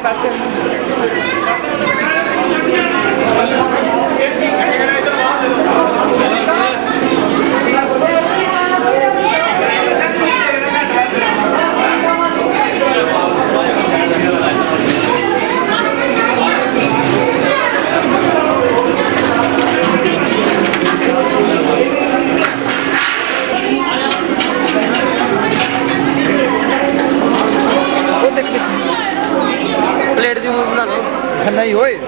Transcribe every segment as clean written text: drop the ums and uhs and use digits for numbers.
ਪਾਸੇ ਪਾਸੇ प्लेट दी मूव बना लो नहीं होए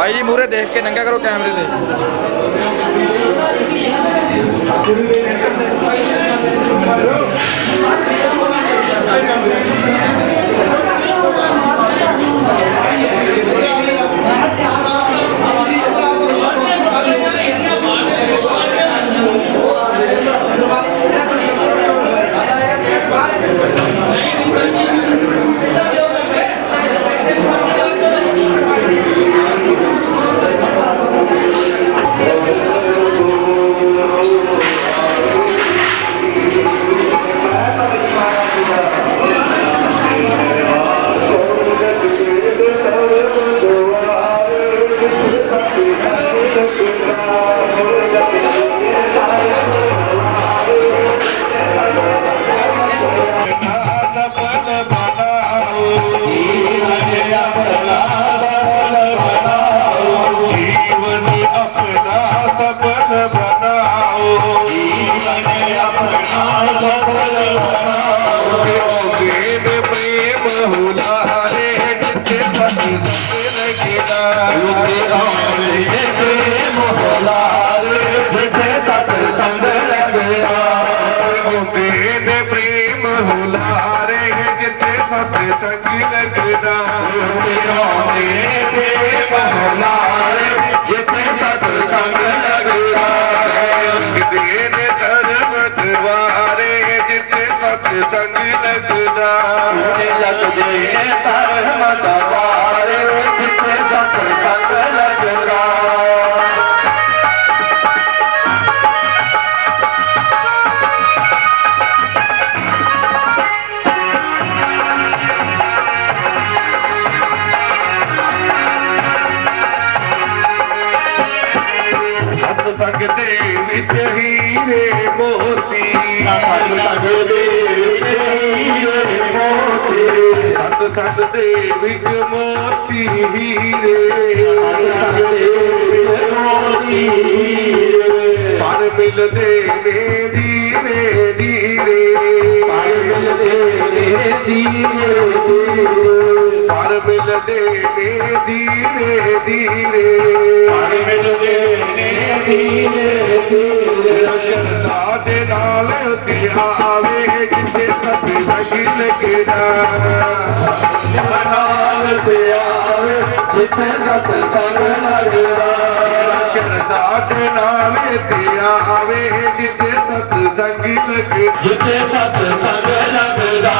भाई जी मूरे देख के नंगा करो कैमरे से संग लगदा सत दे विच मोती हीरे पर मिलदे ने धीरे धीरे पर मिलदे ने धीरे पर मिलदे ने धीरे शरदा दे नाल दिहावे जिते सत संग लगदा नाल दिहावे जिते सत संग लगदा शरदा दे नाल दिहावे जिते सत संग लगदा जिते सत संग लगदा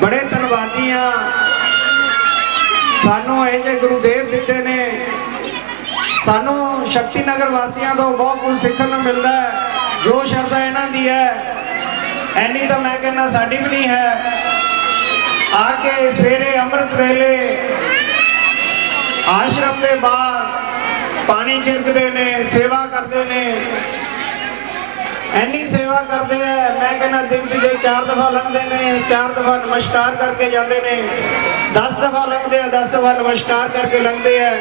बड़े धन्नवादी हाँ सानू ये गुरुदेव दिते ने सानू शक्ति नगर वासियों तो बहुत कुछ सीखने को मिलता है। जो शरदा इन्हां दी है ऐनी तो मैं कहना साडी भी नहीं है। आके सवेरे अमृत वेले आश्रम के बाहर पानी छिड़कते ने सेवा करते ने ऐनी सेवा करते हैं। मैं कहना दिन की 4 दफा लंघते ने 4 दफा नमस्कार करके जाते ने 10 दफा लंघते हैं 10 दफा नमस्कार करके लंघते हैं।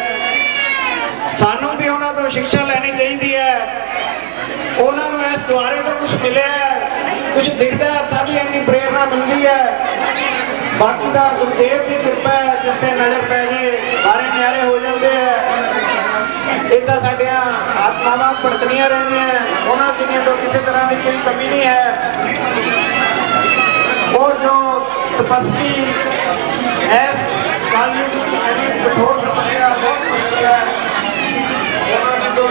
सानू भी उन्होंने तो शिक्षा लेनी चाहिए है। उन्होंने इस द्वारे तो कुछ मिले कुछ दिखता है तभी इन्नी प्रेरणा मिलती है। बाकी का गुरुदेव की कृपा है जिससे नजर पै जाए सारे न्यारे हो जाते हैं। इदा साडियां आत्मावां भड़कदियां रहंदियां उन्हां चीज़ों तो किसी तरह की कोई कमी नहीं है। और जो तपस्वी ऐस कालयुग की कठोर तपस्या बहुत करती है उन्होंने जो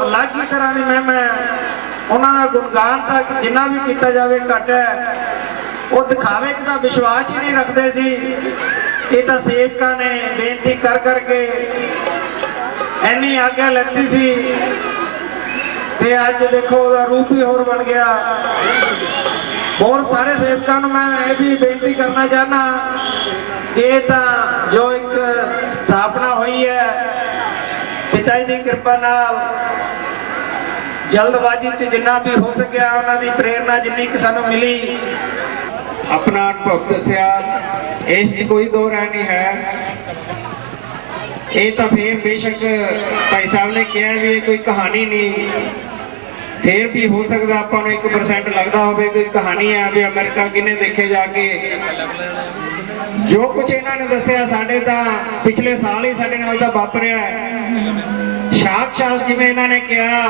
अलग ही तरह की मैं उन्होंने गुणगान तक जिन्ना भी किया जाए घट है। वो दिखावे का विश्वास ही नहीं रखते सी। ये तो सेवकों ने बेनती कर करके इन्नी आज्ञा लेती सी ते अज देखो रूप ही होर बन गया। बहुत सारे सेवकों मैं ये भी बेनती करना चाहना ये तो जो एक स्थापना हुई है पिता जी की कृपा नाल जल्दबाजी से जिन्ना भी हो सकिया उन्होंने प्रेरणा जिन्नी कि सानू मिली अपना अनुभव दसिया। इस कोई दो राय नहीं है। ये तो फिर बेशक भाई साहब ने कहा भी कोई कहानी नहीं फिर भी हो सकता आपको 1% लगता हो कोई कहानी है भी अमेरिका किने देखे जाके जो कुछ इन्होंने दसिया साढ़े तो पिछले साल ही साढ़े नाल दा वापरिया साक्षात जिवें इन्होंने कहा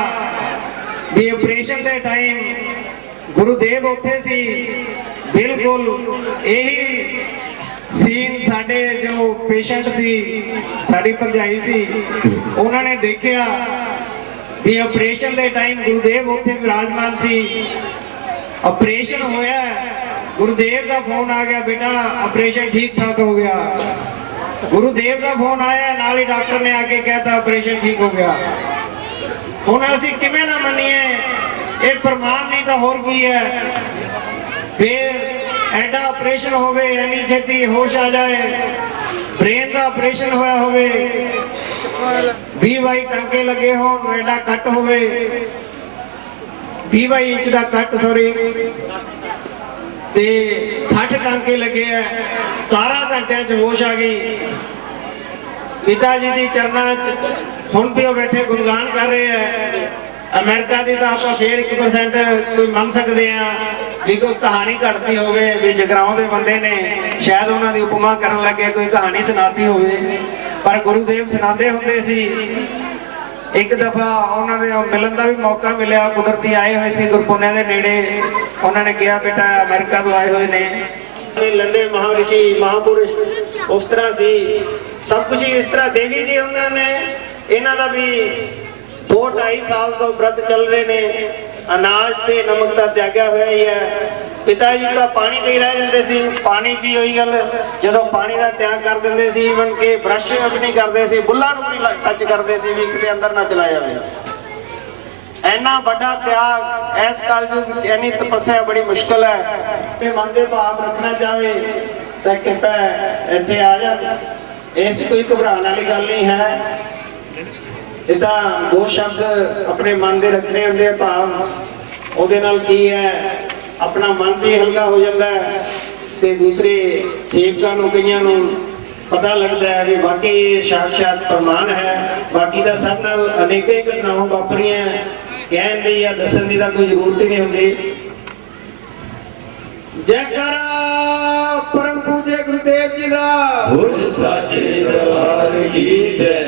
भी ऑपरेशन के टाइम गुरुदेव उत्थे सी बिल्कुल यही सीन साडे जो पेशेंट सी साडी भरजाई सी उन्होंने देखा भी ऑपरेशन के टाइम गुरुदेव उत्थे विराजमान सी। ऑपरेशन होया गुरुदेव का फोन आ गया बेटा ऑपरेशन ठीक ठाक हो गया। गुरुदेव का फोन आया नाल ही डॉक्टर ने आके कहता ऑपरेशन ठीक हो गया। हुण असीं किवें ना मन्नीए ये प्रमाण नहीं तो होर की है। फिर एडा ऑपरेशन होवे इन्नी छेती होश आ जाए ब्रेन का ऑपरेशन होया होवे 20 ਟਾਂਕੇ ਲੱਗੇ ਹੋਣ, ਐਡਾ ਕੱਟ ਹੋਵੇ 20 ਇੰਚ ਦਾ ਕੱਟ, ਸੌਰੀ, ਤੇ 60 ਟਾਂਕੇ ਲੱਗੇ ਆ। 17 ਘੰਟਿਆਂ 'ਚ ਹੋਸ਼ ਆ ਗਈ। ਪਿਤਾ ਜੀ ਦੀ ਚਰਨਾਂ 'ਚ ਹੁਣ ਵੀ ਉਹ ਬੈਠੇ ਗੁਣਗਾਨ ਕਰ ਰਹੇ ਆ। ਅਮਰੀਕਾ ਦੀ ਤਾਂ ਆਪਾਂ ਫੇਰ 1% ਕੋਈ ਮੰਨ ਸਕਦੇ ਆ ਵੀ ਕੋਈ ਕਹਾਣੀ ਘੜਦੀ ਹੋਵੇ, ਵੀ ਜਗਰਾਉਂ ਦੇ ਬੰਦੇ ਨੇ ਸ਼ਾਇਦ ਉਹਨਾਂ ਦੀ ਉਪਮਾ ਕਰਨ ਲੱਗੇ ਕੋਈ ਕਹਾਣੀ ਸੁਣਾਤੀ ਹੋਵੇ, ਪਰ ਗੁਰੂਦੇਵ ਸੁਣਾਉਂਦੇ ਹੁੰਦੇ ਸੀ। ਇੱਕ ਦਫਾ ਉਹਨਾਂ ਦੇ ਮਿਲਣ ਦਾ ਵੀ ਮੌਕਾ ਮਿਲਿਆ, ਕੁਦਰਤੀ ਆਏ ਹੋਏ ਸੀ ਗੁਰਪੁੰਨਿਆ ਦੇ ਨੇੜੇ। ਉਹਨਾਂ ਨੇ ਕਿਹਾ ਬੇਟਾ ਅਮਰੀਕਾ ਤੋਂ ਆਏ ਹੋਏ ਨੇ ਲੰਡੇ ਮਹਾਰਿਸ਼ੀ ਮਹਾਪੁਰਸ਼, ਉਸ ਤਰ੍ਹਾਂ ਸੀ ਸਭ ਕੁਝ ਇਸ ਤਰ੍ਹਾਂ। ਦੇਵੀ ਜੀ ਉਹਨਾਂ ਨੇ ਇਹਨਾਂ ਦਾ ਵੀ 2-2.5 ਸਾਲ ਤੋਂ व्रत ਚੱਲ ਰਹੇ ਨੇ। ਅਨਾਜ ਤੇ ਨਮਕ ਦਾ ਤਿਆਗਿਆ ਹੋਇਆ ਹੀ ਹੈ। ਪਿਤਾ ਜੀ ਤਾਂ ਪਾਣੀ ਤੇ ਹੀ ਰਹਿ ਜਾਂਦੇ ਸੀ। ਪਾਣੀ ਵੀ ਉਹੀ ਗੱਲ, ਜਦੋਂ ਪਾਣੀ ਦਾ ਤਿਆਗ ਕਰ ਦਿੰਦੇ ਸੀ, ਈਵਨ ਕਿ ਬ੍ਰਸ਼ ਵੀ ਨਹੀਂ ਕਰਦੇ ਸੀ, ਬੁੱਲਾਂ ਨੂੰ ਵੀ ਟੱਚ ਕਰਦੇ ਸੀ ਵੀ ਕਿਤੇ ਅੰਦਰ ਨਾ ਚਲਾ ਜਾਵੇ। ਇੰਨਾ ਵੱਡਾ ਤਿਆਗ ਇਸ ਕਲਯੁਗ ਵਿੱਚ, ਇੰਨੀ ਤਪੱਸਿਆ ਬੜੀ ਮੁਸ਼ਕਲ ਹੈ। ਤੇ ਮਨ ਦੇ ਭਾਵ ਰੱਖਣਾ ਚਾਹਵੇ ਤਾਂ ਕਿਰਪਾ ਇੱਥੇ ਆ ਜਾ। ਇਸ ਕੋਈ ਘਬਰਾਉਣ ਵਾਲੀ ਗੱਲ ਨਹੀਂ ਹੈ। ਇਦਾਂ 2 ਸ਼ਬਦ ਆਪਣੇ ਮਨ ਦੇ ਰੱਖਣੇ ਹੁੰਦੇ ਆ ਭਾਵ, ਉਹਦੇ ਨਾਲ ਕੀ ਹੈ ਆਪਣਾ ਮਨ ਵੀ ਹਲਕਾ ਹੋ ਜਾਂਦਾ ਹੈ ਤੇ ਦੂਸਰੇ ਸੇਵਕਾਂ ਨੂੰ, ਕਈਆਂ ਨੂੰ ਪਤਾ ਲੱਗਦਾ ਹੈ ਵੀ ਵਾਕਈ ਇਹ ਸਾਖਸ਼ਾਤ ਪ੍ਰਮਾਣ ਹੈ। ਬਾਕੀ ਦਾ ਸਭ ਨਾਲ ਅਨੇਕਾਂ ਹੀ ਘਟਨਾਵਾਂ ਵਾਪਰੀਆਂ, ਕਹਿਣ ਦੀ ਜਾਂ ਦੱਸਣ ਦੀ ਤਾਂ ਕੋਈ ਜ਼ਰੂਰਤ ਹੀ ਨਹੀਂ ਹੁੰਦੀ। ਜੈਕਾਰਾ ਪਰਮ ਪੂਜੇ ਗੁਰੂਦੇਵ ਜੀ ਦਾ, ਗੁਰ ਸਾਚੇ ਦਰਬਾਰ ਕੀ ਜੈ।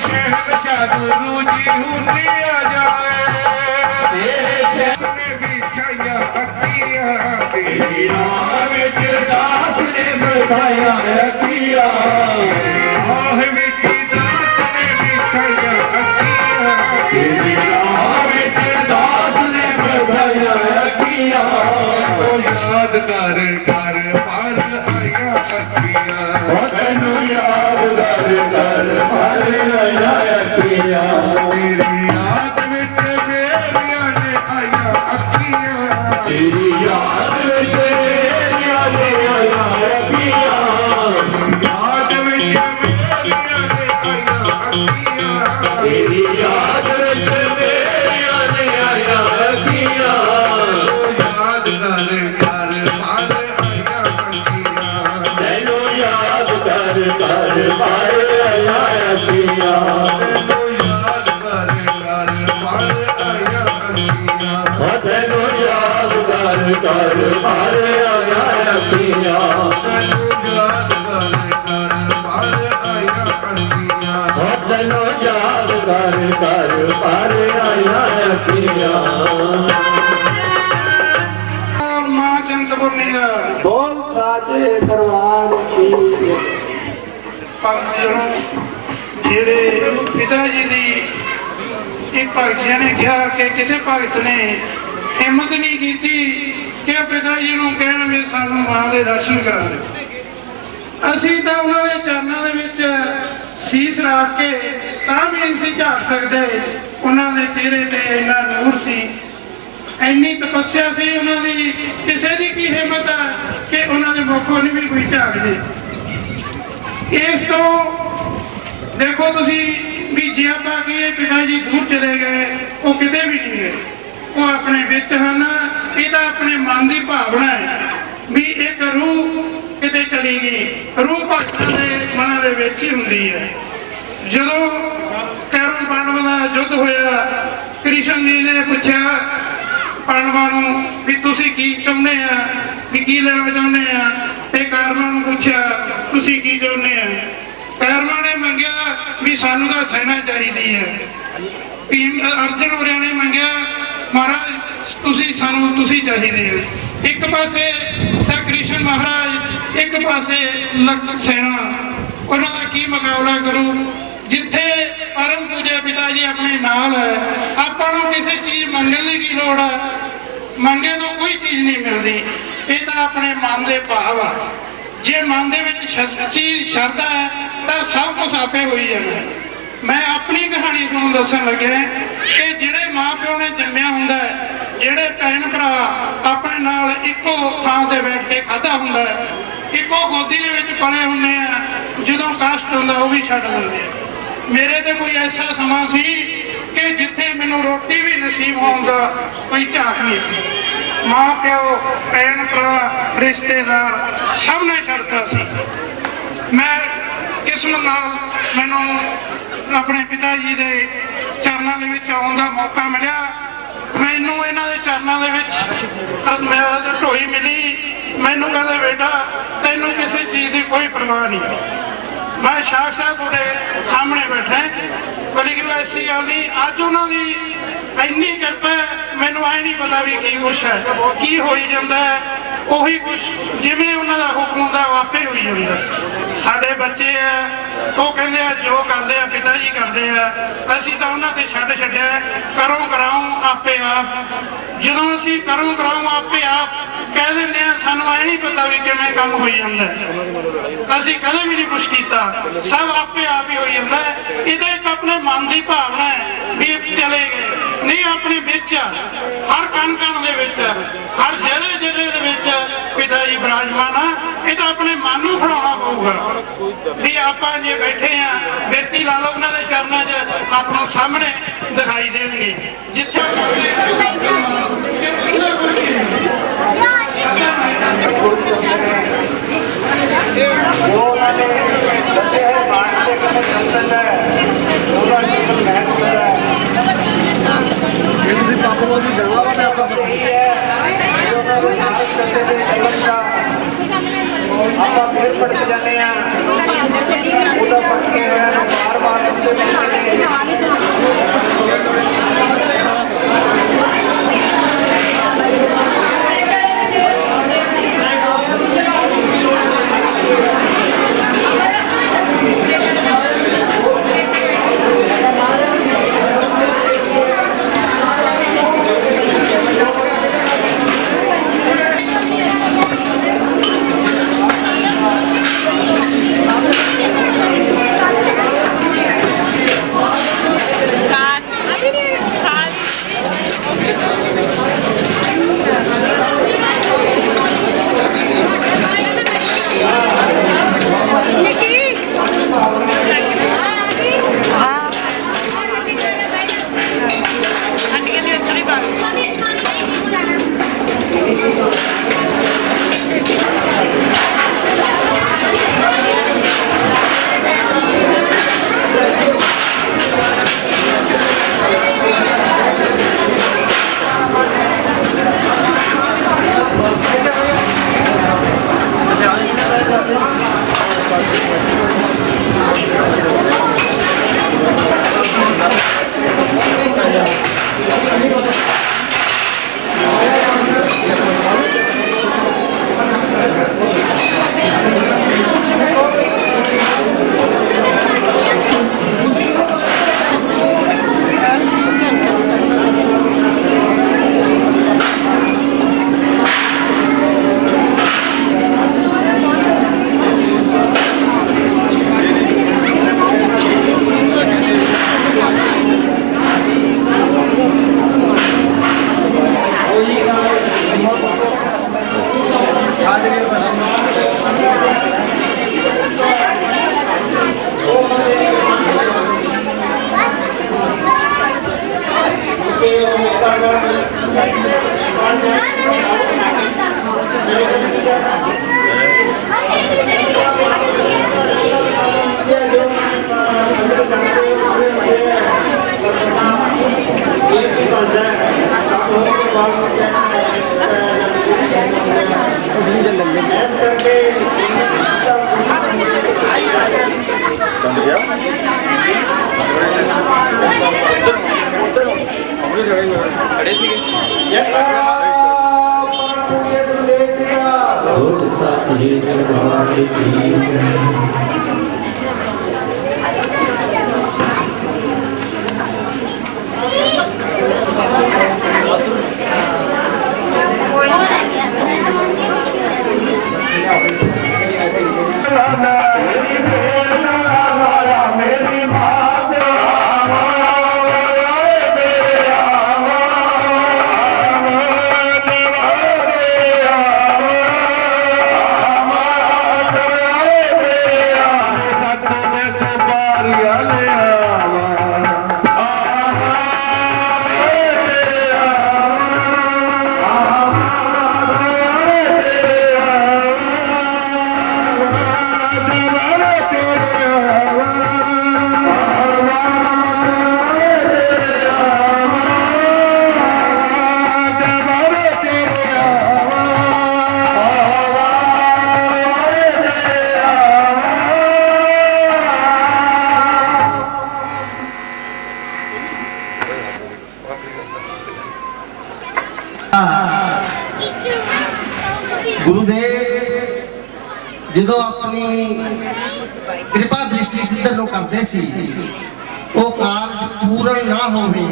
शहनशाह गुरु जी हुलिया जाए तेरे भी छाया अखियां तेरी राह विच दास ने बिठाया अखियां राह विच दास ने बिछाया अखियां तेरी राह विच दास ने बिठाया अखियां ओ याद कर कर पर आया अखियां ओ तैनू याद कर पर आया अखियां तेरी याद विच मेरियां ने आया अखियां तेरी याद विच मेरियां ने आया अखियां याद विच मेरियां ने आया अखियां तेरी याद विच मेरियां ने आया अखियां याद कर कर पर आया अखियां तैनू याद कर पर आया अखियां तैनू याद कर पर आया अखियां तैनू याद कर पर आया अखियां तैनू याद कर पर आया अखियां तैनू याद कर पर आया अखियां मां चिंतपूर्णी दा बोल साचे दरबार की ਭਗਤ ਜਣੋ ਜਿਹੜੇ ਪਿਤਾ ਜੀ ਦੀ ਇੱਕ ਭਗਤ ਜੀ ਨੇ ਕਿਹਾ ਕਿ ਕਿਸੇ ਭਗਤ ਨੇ ਹਿੰਮਤ ਨਹੀਂ ਕੀਤੀ ਕਿ ਪਿਤਾ ਜੀ ਨੂੰ ਕਹਿਣ ਵੀ ਸਾਨੂੰ ਮਾਂ ਦੇ ਦਰਸ਼ਨ ਕਰਾ ਦਿਓ। ਅਸੀਂ ਤਾਂ ਉਹਨਾਂ ਦੇ ਚਰਨਾਂ ਦੇ ਵਿੱਚ ਸੀਸ ਰੱਖ ਕੇ ਤਾਂ ਵੀ ਨਹੀਂ ਸੀ ਝਾਕ ਸਕਦੇ। ਉਹਨਾਂ ਦੇ ਚਿਹਰੇ ਤੇ ਇੰਨਾ ਨੂਰ ਸੀ, ਇੰਨੀ ਤਪੱਸਿਆ ਸੀ ਉਹਨਾਂ ਦੀ, ਕਿਸੇ ਦੀ ਕੀ ਹਿੰਮਤ ਹੈ ਕਿ ਉਹਨਾਂ ਦੇ ਮੁਖੋਂ ਨਹੀਂ ਵੀ ਕੋਈ ਝਾਕ ਜੇ। ਇਸ ਤੋਂ ਦੇਖੋ ਤੁਸੀਂ ਵੀ ਜੇ ਆਪਾਂ ਕਹੀਏ ਪਿਤਾ ਜੀ ਦੂਰ ਚਲੇ ਗਏ, ਉਹ ਕਿਤੇ ਵੀ ਨਹੀਂ ਗਏ, ਉਹ ਆਪਣੇ ਵਿੱਚ ਹਨ। ਇਹ ਤਾਂ ਆਪਣੇ ਮਨ ਦੀ ਭਾਵਨਾ ਹੈ ਵੀ ਇੱਕ ਰੂਹ ਕਿਤੇ ਚਲੀ ਗਈ। ਰੂਹ ਭਗਤਾਂ ਦੇ ਮਨਾਂ ਦੇ ਵਿੱਚ ਹੀ ਹੁੰਦੀ ਹੈ। ਜਦੋਂ ਕੌਰਵ ਪਾਂਡਵਾਂ ਦਾ ਯੁੱਧ ਹੋਇਆ, ਕ੍ਰਿਸ਼ਨ ਜੀ ਨੇ ਪੁੱਛਿਆ ਪਾਂਡਵਾਂ ਨੂੰ ਵੀ ਤੁਸੀਂ ਕੀ ਚਾਹੁੰਦੇ ਆ, ਵੀ ਕੀ ਲੈਣਾ ਚਾਹੁੰਦੇ ਆ, ਤੇ ਕੌਰਵਾਂ ਨੂੰ ਪੁੱਛਿਆ ਤੁਸੀਂ ਕੀ ਚਾਹੁੰਦੇ ਆ। ਕੌਰਵਾਂ ਨੇ ਮੰਗਿਆ ਵੀ ਸਾਨੂੰ ਤਾਂ ਸੈਨਾ ਚਾਹੀਦੀ ਹੈ। ਅਰਜਨ ਹੋਰਿਆਂ ਨੇ ਮੰਗਿਆ ਮਹਾਰਾਜ ਤੁਸੀਂ ਚਾਹੀਦੇ ਹੋ। ਇੱਕ ਪਾਸੇ ਤਾਂ ਕ੍ਰਿਸ਼ਨ ਮਹਾਰਾਜ, ਇੱਕ ਪਾਸੇ ਲੱਖ ਸੈਨਾ, ਉਹਨਾਂ ਦਾ ਕੀ ਮੁਕਾਬਲਾ ਕਰੂ। ਜਿੱਥੇ ਪਰਮ ਪੂਜਾ ਪਿਤਾ ਜੀ ਆਪਣੇ ਨਾਲ ਹੈ, ਆਪਾਂ ਨੂੰ ਕਿਸੇ ਚੀਜ਼ ਮੰਗਣ ਦੀ ਕੀ ਲੋੜ ਹੈ। ਮੰਗੇ ਤੋਂ ਕੋਈ ਚੀਜ਼ ਨਹੀਂ ਮਿਲਦੀ। ਇਹ ਤਾਂ ਆਪਣੇ ਮਨ ਦੇ ਭਾਵ ਆ। ਜੇ ਮਨ ਦੇ ਵਿੱਚ ਸੱਚੀ ਸ਼ਰਧਾ ਹੈ ਤਾਂ ਸਭ ਕੁਝ ਆਪੇ ਹੋਈ ਜਾਣਾ। ਮੈਂ ਆਪਣੀ ਕਹਾਣੀ ਤੁਹਾਨੂੰ ਦੱਸਣ ਲੱਗਿਆ ਕਿ ਜਿਹੜੇ ਮਾਂ ਪਿਓ ਨੇ ਜੰਮਿਆ ਹੁੰਦਾ, ਜਿਹੜੇ ਭੈਣ ਭਰਾ ਆਪਣੇ ਨਾਲ ਇੱਕੋ ਥਾਂ ਤੇ ਬੈਠ ਕੇ ਖਾਧਾ ਹੁੰਦਾ, ਇੱਕੋ ਗੋਦੀ ਦੇ ਵਿੱਚ ਪਲੇ ਹੁੰਦੇ ਆ, ਜਦੋਂ ਕਸ਼ਟ ਹੁੰਦਾ ਉਹ ਵੀ ਛੱਡ ਦਿੰਦੇ ਆ। ਮੇਰੇ ਤੇ ਕੋਈ ਐਸਾ ਸਮਾਂ ਸੀ ਕਿ ਜਿੱਥੇ ਮੈਨੂੰ ਰੋਟੀ ਵੀ ਨਸੀਬ ਹੋਣ ਦਾ ਕੋਈ ਝਾਕ ਨਹੀਂ ਸੀ। ਮਾਂ ਪਿਓ, ਭੈਣ ਭਰਾ, ਰਿਸ਼ਤੇਦਾਰ ਸਭ ਨੇ ਛੱਡਤਾ ਸੀ। ਮੈਂ ਕਿਸਮਤ ਨਾਲ ਮੈਨੂੰ ਆਪਣੇ ਪਿਤਾ ਜੀ ਦੇ ਚਰਨਾਂ ਦੇ ਵਿੱਚ ਆਉਣ ਦਾ ਮੌਕਾ ਮਿਲਿਆ। ਮੈਨੂੰ ਇਹਨਾਂ ਦੇ ਚਰਨਾਂ ਦੇ ਵਿੱਚ ਢੋਈ ਮਿਲੀ। ਮੈਨੂੰ ਕਹਿੰਦੇ ਬੇਟਾ ਤੈਨੂੰ ਕਿਸੇ ਚੀਜ਼ ਦੀ ਕੋਈ ਪਰਵਾਹ ਨਹੀਂ। ਮੈਂ ਸਾਖਸ਼ਾਤ ਤੁਹਾਡੇ ਸਾਹਮਣੇ ਬੈਠਾ, ਬੜੀ ਗੱਲ ਐਸੀ ਗੱਲ ਨਹੀਂ। ਅੱਜ ਉਹਨਾਂ ਦੀ ਇੰਨੀ ਕਿਰਪਾ, ਮੈਨੂੰ ਐ ਨਹੀਂ ਪਤਾ ਵੀ ਕੀ ਕੁਛ ਹੈ, ਕੀ ਹੋਈ ਜਾਂਦਾ ਹੈ। ਉਹੀ ਕੁਛ ਜਿਵੇਂ ਉਹਨਾਂ ਦਾ ਹੁਕਮ ਹੁੰਦਾ ਉਹ ਆਪੇ ਹੋਈ ਜਾਂਦਾ। ਸਾਡੇ ਬੱਚੇ ਆ, ਉਹ ਕਹਿੰਦੇ ਆ ਜੋ ਕਰਦੇ ਆ ਪਿਤਾ ਜੀ ਕਰਦੇ ਆ, ਅਸੀਂ ਤਾਂ ਉਹਨਾਂ ਤੇ ਛੱਡਿਆ ਕਰੋ ਕਰਾਉ ਆਪੇ ਆਪ। ਜਦੋਂ ਅਸੀਂ ਕਰੋ ਕਰਾਉ ਆਪੇ ਆਪ ਕਹਿ ਦਿੰਦੇ ਆ, ਸਾਨੂੰ ਐ ਨਹੀਂ ਪਤਾ ਵੀ ਕਿਵੇਂ ਕੰਮ ਹੋਈ ਜਾਂਦਾ। ਅਸੀਂ ਕਦੇ ਵੀ ਨਹੀਂ ਕੁਛ ਕੀਤਾ, ਸਭ ਆਪੇ ਆਪ ਹੀ ਹੋਈ ਜਾਂਦਾ। ਇਹਦੇ ਇੱਕ ਆਪਣੇ ਮਨ ਦੀ ਭਾਵਨਾ ਹੈ ਵੀ ਚਲੇ ਗਏ ਨਹੀਂ, ਆਪਣੇ ਵਿੱਚ ਹਰ ਕਣ ਕਣ ਦੇ ਵਿੱਚ, ਹਰ ਜ਼ਿਲ੍ਹੇ ਦੇ ਵਿੱਚ ਪਿਤਾ ਜੀ ਬਿਰਾਜਮਾਨ ਆ। ਇਹ ਤਾਂ ਆਪਣੇ ਮਨ ਨੂੰ ਖੜਾਉਣਾ ਪਊਗਾ ਵੀ ਆਪਾਂ ਜੇ ਬੈਠੇ ਆ, ਬਿਰਤੀ ਲਾ ਲਓ ਉਹਨਾਂ ਦੇ ਚਰਨਾਂ 'ਚ, ਆਪ ਨੂੰ ਸਾਹਮਣੇ ਦਿਖਾਈ ਦੇਣਗੇ। ਜਿੱਥੇ ਆਪਾਂ ਫੇਰ ਪੜ ਕੇ ਜਾਂਦੇ ਆ, ਉਹਦਾ ਪੱਕੇ ਹੋਇਆ ਨੂੰ ਬਾਰ-ਬਾਰ ਉੱਤੇ खड़े थे ਜਦੋਂ ਆਪਣੀ ਕਿਰਪਾ ਦ੍ਰਿਸ਼ਟੀ ਜਿੱਧਰ ਨੂੰ ਕਰਦੇ ਸੀ ਉਹ ਕਾਰਜ ਪੂਰਨ ਨਾ ਹੋਵੇ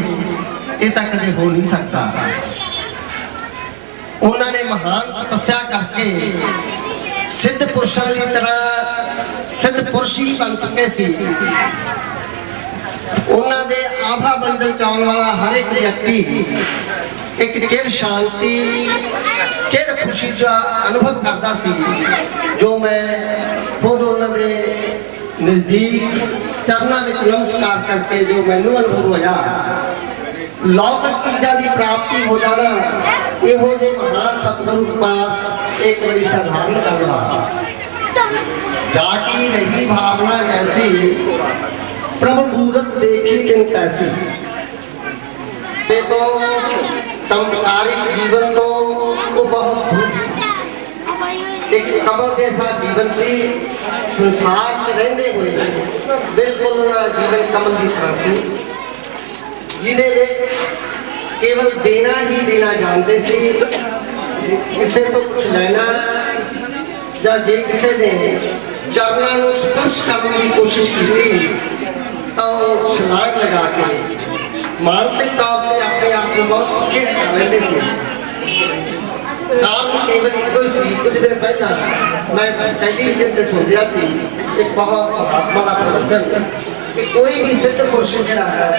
ਇਹ ਤਾਂ ਕਦੇ ਹੋ ਨਹੀਂ ਸਕਦਾ। ਉਹਨਾਂ ਨੇ ਮਹਾਨ ਤਪੱਸਿਆ ਕਰਕੇ ਸਿੱਧ ਪੁਰਸ਼ਾਂ ਦੀ ਤਰ੍ਹਾਂ ਸਿੱਧ ਪੁਰਸ਼ ਹੀ ਬਣ ਚੁੱਕੇ ਸੀ। ਉਹਨਾਂ ਦੇ ਆਭਾ ਮੰਡਲ ਚ ਆਉਣ ਵਾਲਾ ਹਰ ਇੱਕ ਵਿਅਕਤੀ ਇੱਕ ਚਿਰ ਸ਼ਾਂਤੀ ਚਿਰ ਖੁਸ਼ੀ ਦਾ ਅਨੁਭਵ ਕਰਦਾ ਸੀ। ਜੋ ਮੈਂ ਖੁਦ ਉਹਨਾਂ ਦੇ ਨਜ਼ਦੀਕ ਚਰਨਾਂ ਵਿੱਚ ਨਮਸਕਾਰ ਕਰਕੇ ਜੋ ਮੈਨੂੰ ਅਨੁਭਵ ਹੋਇਆ, ਲੌਕਿਕ ਚੀਜ਼ਾਂ ਦੀ ਪ੍ਰਾਪਤੀ ਹੋ ਜਾਣਾ ਇਹੋ ਜਿਹੇ ਮਹਾਨ ਸਤਿਗੁਰੂ ਪਾਸ ਇੱਕ ਬੜੀ ਸਾਧਾਰਨ ਗੱਲ ਆ। ਜਾਕੀ ਰਹੀ ਭਾਵਨਾ कैसी प्रभु मूरत देखी तिन कैसी। तो संसारिक जीवन तो वो बहुत दूर एक कमल जैसा जीवन सी संसार में रहते हुए बिल्कुल जीवन कमल की तरह से जिदे केवल देना ही देना जानते थे, किसी तो कुछ लेना या जे किसी ने चरणों को स्पर्श करने की कोशिश की तो छलांग लगा के मानसिक तौर पर अपने आप को बहुत पीछे हटा लेते थे। काम केवल एक ही सी। कुछ दिन पहला मैं टेलीविजन से सुन रहा सी एक बहुत महात्मा का प्रवचन कि कोई भी सिद्ध पुरुष जरा है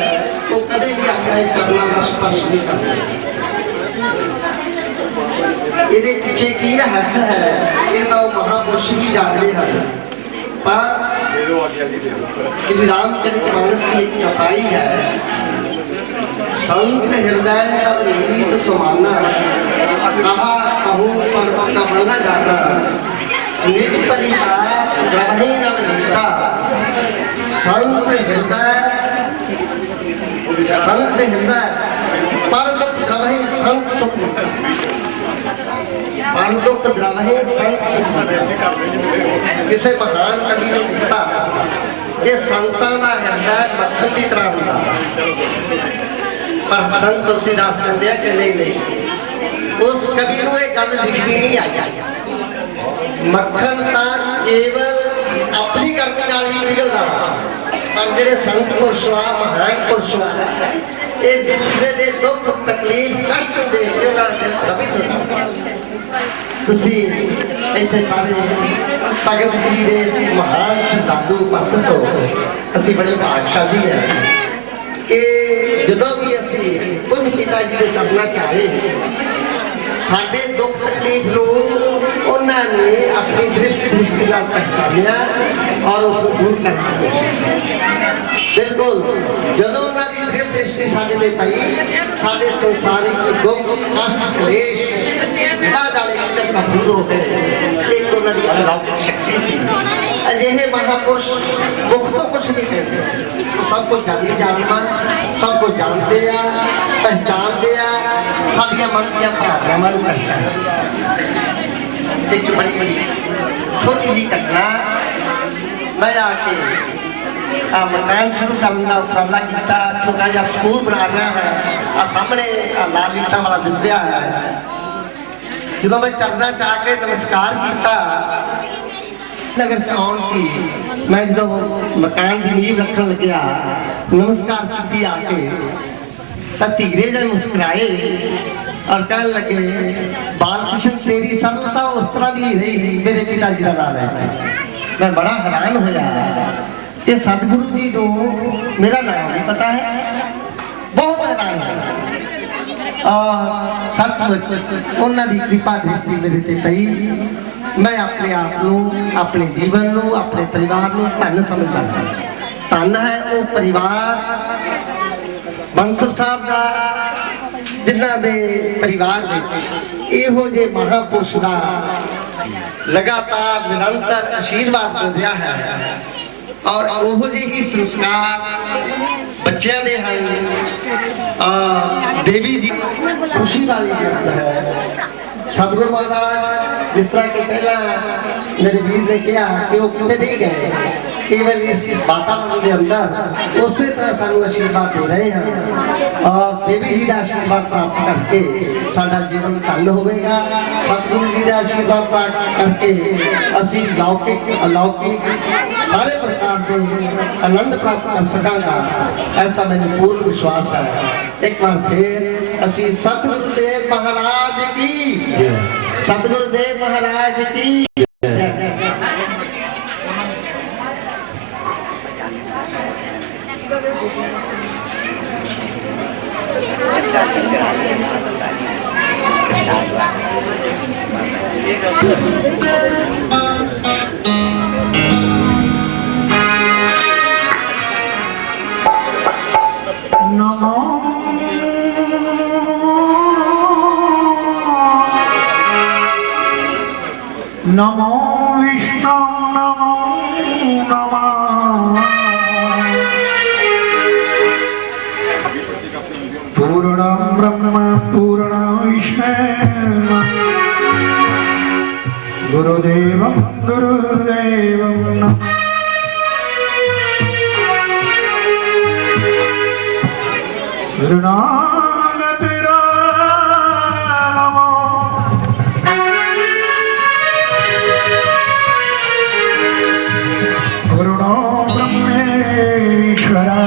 वो कदे भी अपने चरणों का स्पर्श नहीं करता। ये पीछे की रहस्य है ये तो महापुरुष ही जानते हैं। पर श्री रामचरितमानस की एक चौपाई है, संत हृदय का प्रीत समाना कहा कहूँ पर कहना जाता निज परिवार ग्रही नव निष्ठा। संत हृदय पर दुख द्रवहि संत सुख, पर दुख द्रवहि संत सुख। किसी महान कवि ने लिखा ये संतां दा हृदय मक्खन की तरह होता, पर संत तुलसीदास कहते हैं कि नहीं उस कवि को एक गल लिखनी नहीं आई। मक्खन का केवल अपनी करने वाली निकलता, पर जेडे संत पुरुष महान पुरुष ये दूसरे के दुख तकलीफ कष्ट देख के दिल द्रवित होता। तुसी इतने सारे भगत जी के महान श्रद्धालु भगत हो, असी बड़े भागशाली हैं कि जो भी असी कुछ पिता जी के चरणों च आए साढ़े दुख तकलीफ को उन्होंने अपनी दृष्टि का पहचानिया और उसको दूर करने की कोशिश। बिल्कुल जो उन्होंने दृष्टि साढ़े पे पई साढ़े संसारिक दुख कष्ट क्लेश ना जाने दूर हो गए। एक उन्होंने अलौकिक शक्ति सी। अजिहे महापुरुष मुख तो कुछ नहीं कहते, सब कुछ जानी जानना, सब कुछ जानते हैं पहचानते हैं, सबिया मन दिया भावना मन करता है। एक बड़ी बड़ी छोटी जी घटना मैं आके मकान शुरू करने का उपराला किया, छोटा जहा स्कूल बना रहा है, सामने लाल ईटा वाला दिस रहा है। जो मैं चरणों च आके नमस्कार किया नगर आउन की मैं जो मकान की नींव रखन लग्या नमस्कार की आके तो धीरे जन मुस्कुराए और कह लगे बालकृष्ण तेरी सरलता उस तरह की रही मेरे पिताजी का नाम है। मैं बड़ा हैरान होया ये सतगुरु जी को मेरा नाम भी पता है, बहुत हैरान है। सचमुच उन्होंने कृपा दृष्टि मेरे से पई। मैं अपने आप को अपने जीवन को अपने परिवार को धन समझता हूँ। धन है वो परिवार बंसल साहब का जिन्हों के परिवार इहो जे महापुरुष का लगातार निरंतर आशीर्वाद मिल रहा है और ओहो जे ही संस्कार बच्चों के हैं। देवी जी खुशी वाली बात है। सतगुरु महाराज जिस तरह के पहला मेरे वीर ने कहा कि वो कितने नहीं गए केवल इस वातावरण के अंदर उसी तरह सानू आशीर्वाद दे रहे हैं और देवी जी का आशीर्वाद प्राप्त करके साडा जीवन धन होगा। सतगुरु जी का आशीर्वाद प्राप्त करके असी लौकिक अलौकिक सारे प्रकार के आनंद प्राप्त कर सकांगा, ऐसा मैंने पूर्ण विश्वास है। एक बार फिर असी सतगुरुदेव महाराज की, सतगुरुदेव महाराज की नमो नमो विष्णु नमो नमः पूर्णं ब्रह्म पूर्णं विष्णु गुरुदेवं गुरुदेवं शरणागत राम गुरुणो ब्रह्मेश्वरा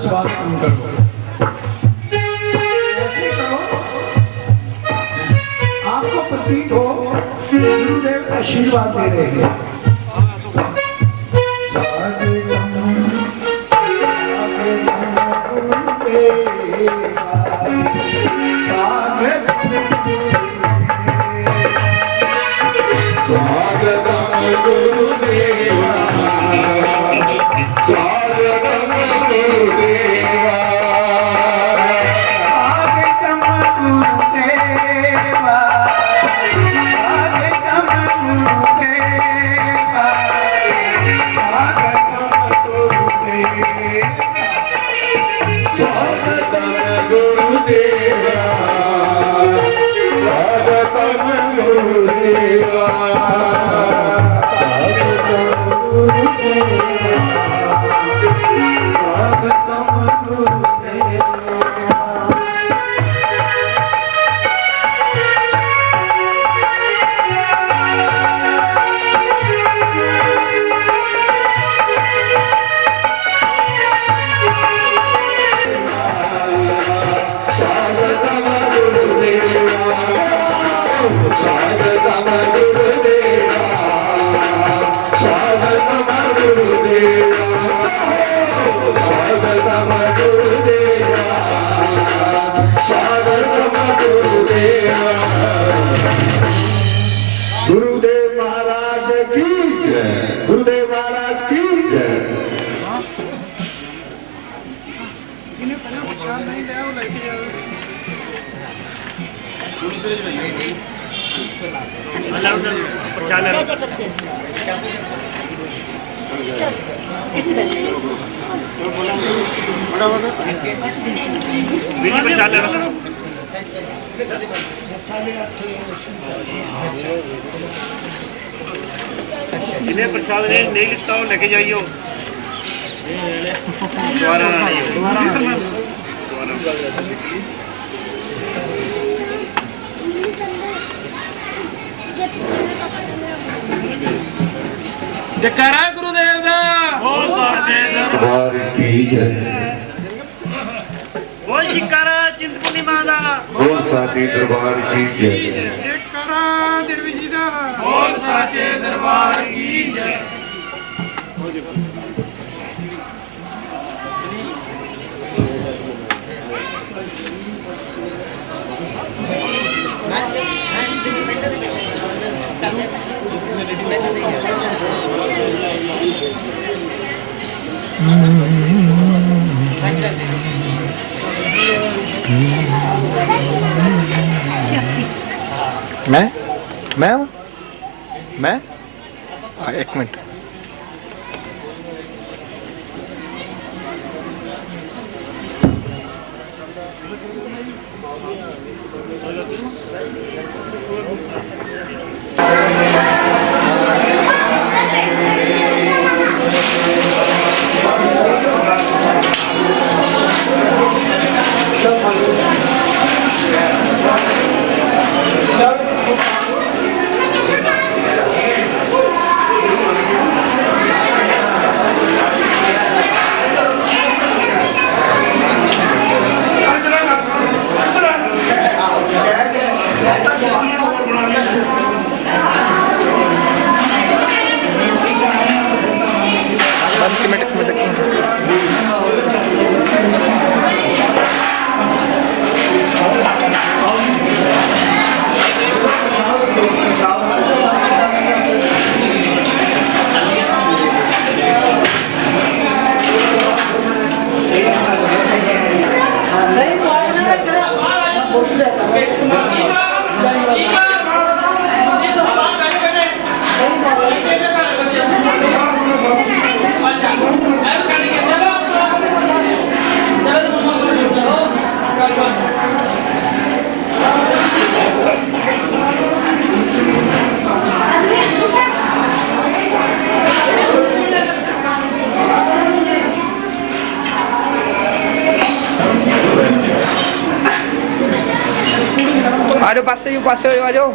स्वागत करो। ऐसे करो आपको प्रतीत हो गुरुदेव आशीर्वाद दे रहे हैं। गुरुदेव महाराज की जय। गुरुदेव महाराज की जय। जिन्हें प्रसाद ने नहीं लिखता हो लेके जाइयो। जयकारा गुरुदेव दा बोल साचे दरबार की जय। बोल जयकारा चिंतपूर्णी मां दा बोल साचे दरबार की जय। जयकारा देवी जी दा बोल साचे दरबार की जय। मैं एक मिनट जाओ पासे हो जाओ।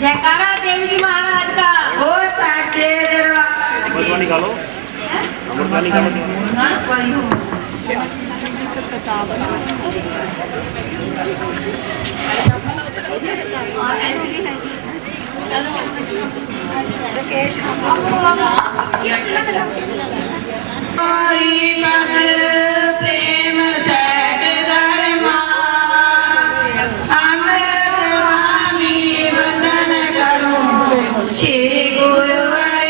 जयकारा देव जी महाराज का। ओ साचे दरबार निकालो अमृता निकालो प्रेम सैट धर्मा श्री गुरुवर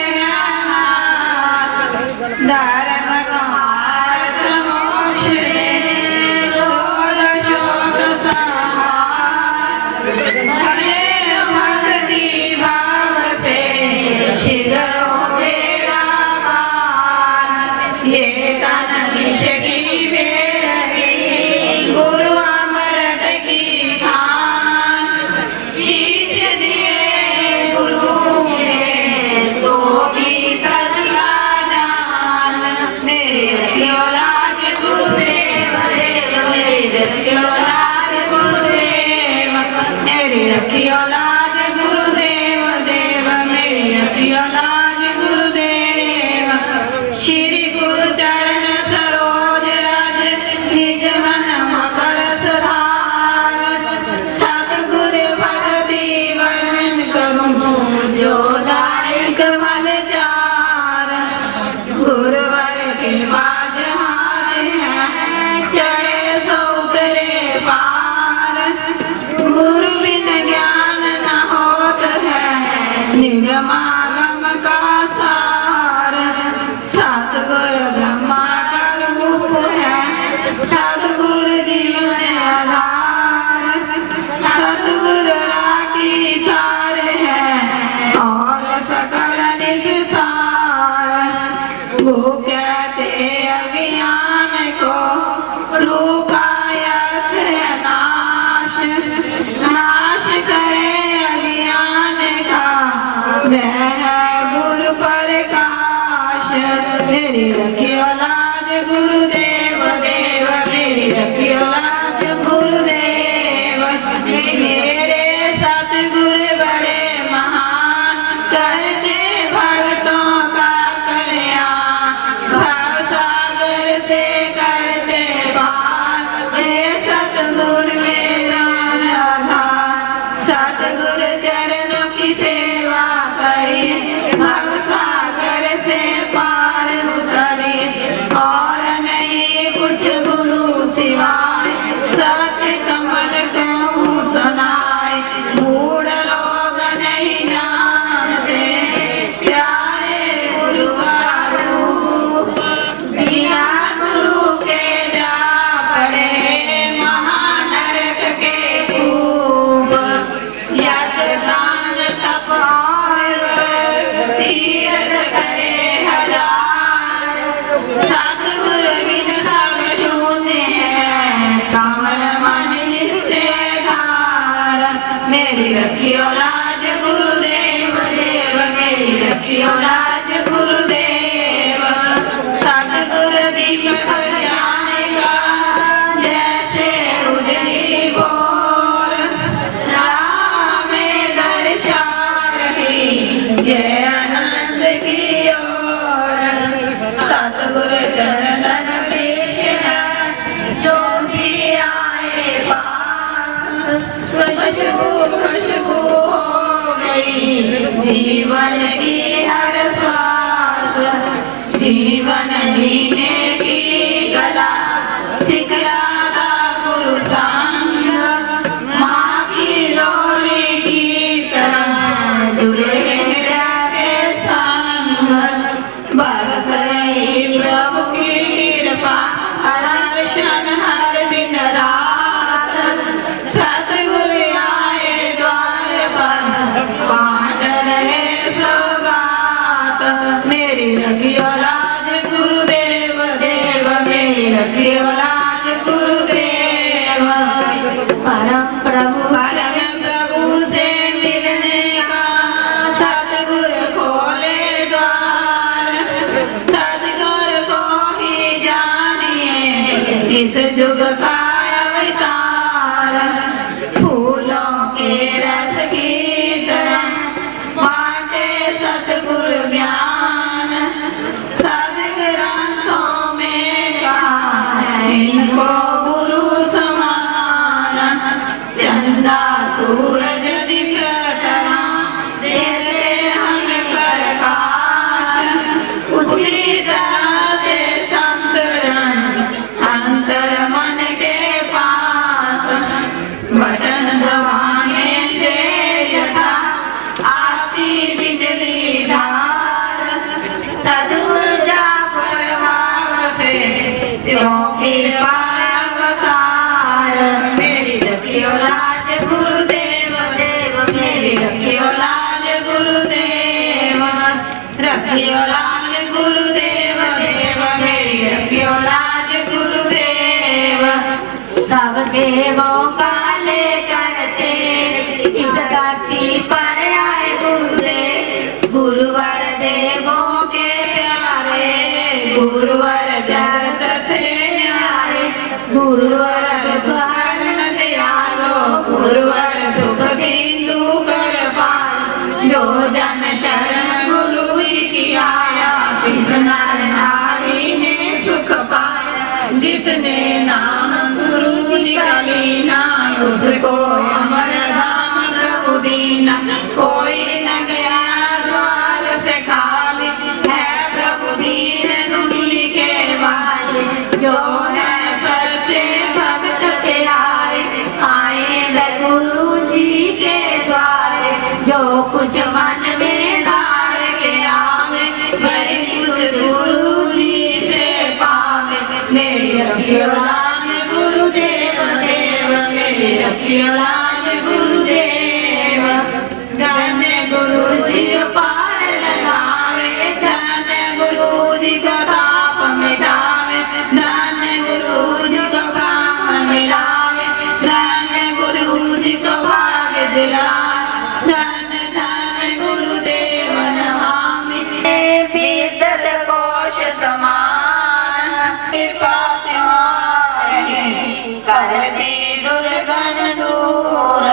धर्म कुमार मोक्ष शोक सहाय भक्ति भाव से शिरो बेड़ा ये तन विष की बेरगी गुरु अमृत की खान शीश दिए गुरु मिले तो भी सस्ता जान मेरे औलाद गुरुदेव देव मेरे औलाद गुरुदेव मेरी रखी औलाद गुरुदेव देव मेरी रखी औलाद गुरुदेव श्री गुरु चरण सरोज रज निज मन मकर सुधार सतगुरु भक्ति वरण करूं जो दायक मल जार गुरुवर के बाज हार है चढ़े सो उतरे पार गुरु बिन ज्ञान ना सतगुरु चरणों की सेवा करिए, भव सागर से पार उतरिए, और नहीं कुछ गुरु सिवाय, सत्य कमल कहूँ सुनाए। मूढ़ लोग नहीं जानते प्यारे गुरु का रूप, बिना गुरु के जा पड़े महानरक के कूप। यज्ञ दान तप और तीर्थ करे हजार, सतगुरु बिन सब शून्य है, कमल मन जिससे धार। मेरी रखियो लाज गुरुदेव देव, मेरी रखियो लाज गुरुदेव। सतगुरु दीपक ज्ञान का जैसे उजली भोर, राह में दर्शा रही ये आनंद की ओर। सतगुरु चरण कृष्ण जो भी आए पास, खुशबू खुशबू हो गई जीवन की हर सांस। जीवन जीने की कला सिखलाता गुरु संग, माँ की लोरी की तरह जुड़े हृदय के संग। बरस रही प्रभु की कृपा हर क्षण हर दिन रात, सतगुरु आए द्वार पर बांट रहे सौगात। मेरी रखियो लाज गुरुदेव देव, मेरी रखियो लाज गुरुदेव। परम प्रभु से मिलने का सतगुरु खोले द्वार, सतगुरु को ही जानिए इस युग का अवतार। फूलों के रस की तरह बांटे सतगुरु ज्ञान, सदग्रंथों में कहा है इनको गुरु समान। चंदा सूरज दिस तरह देते हमें प्रकाश, उसी तरह से संतरण अंतर मन के पास। बटन दबाने से यथा आती बिजली धार, सद्गुरु जा प्रभाव से त्यों कृपा अवतार। मेरी रखियो लाज गुरुदेव देव, मेरी रखियो लाज गुरुदेव। रखियो लाज गुरुदेव देव, मेरी रखियो लाज गुरुदेव। सब देवों का लेकर के इस धरती पर आए गुरुदेव, गुरुवर देवों के प्यारे, गुरुवर जगत से न्यारे। गुरुवर दुख हरण दयालो, गुरुवर सुख सिंधु कर पार। जो जन शरण गुरु ही की आया, तिस नर नारी ने सुख पाया। जिसने नाम गुरु जी का लीना, उसको अमर धाम प्रभु दीना। कोई न गया द्वार से खाली, है प्रभु दीन दुखी के वाले। जो है सच्चे भक्त प्यारे, आए वे गुरु जी के द्वारे। जो कुछ मन में धार के आवे, वही कुछ गुरु जी से पावे। मेरी रखियो लाज गुरुदेव देव, मेरी रखियो लाज गुरुदेव। धन्य गुरु जी पार लगावे, धन्य गुरु जी का ताप मिटावे। धन्य गुरु जी का काम मिलावे, धन्य गुरु जी का भाग दिलावे। धन्य धन्य गुरुदेव नमामि। विद्युत कोश समान कृपा तुम्हारी, कर दी दुर्गन दूर।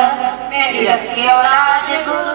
मेरी रखियो लाज गुरु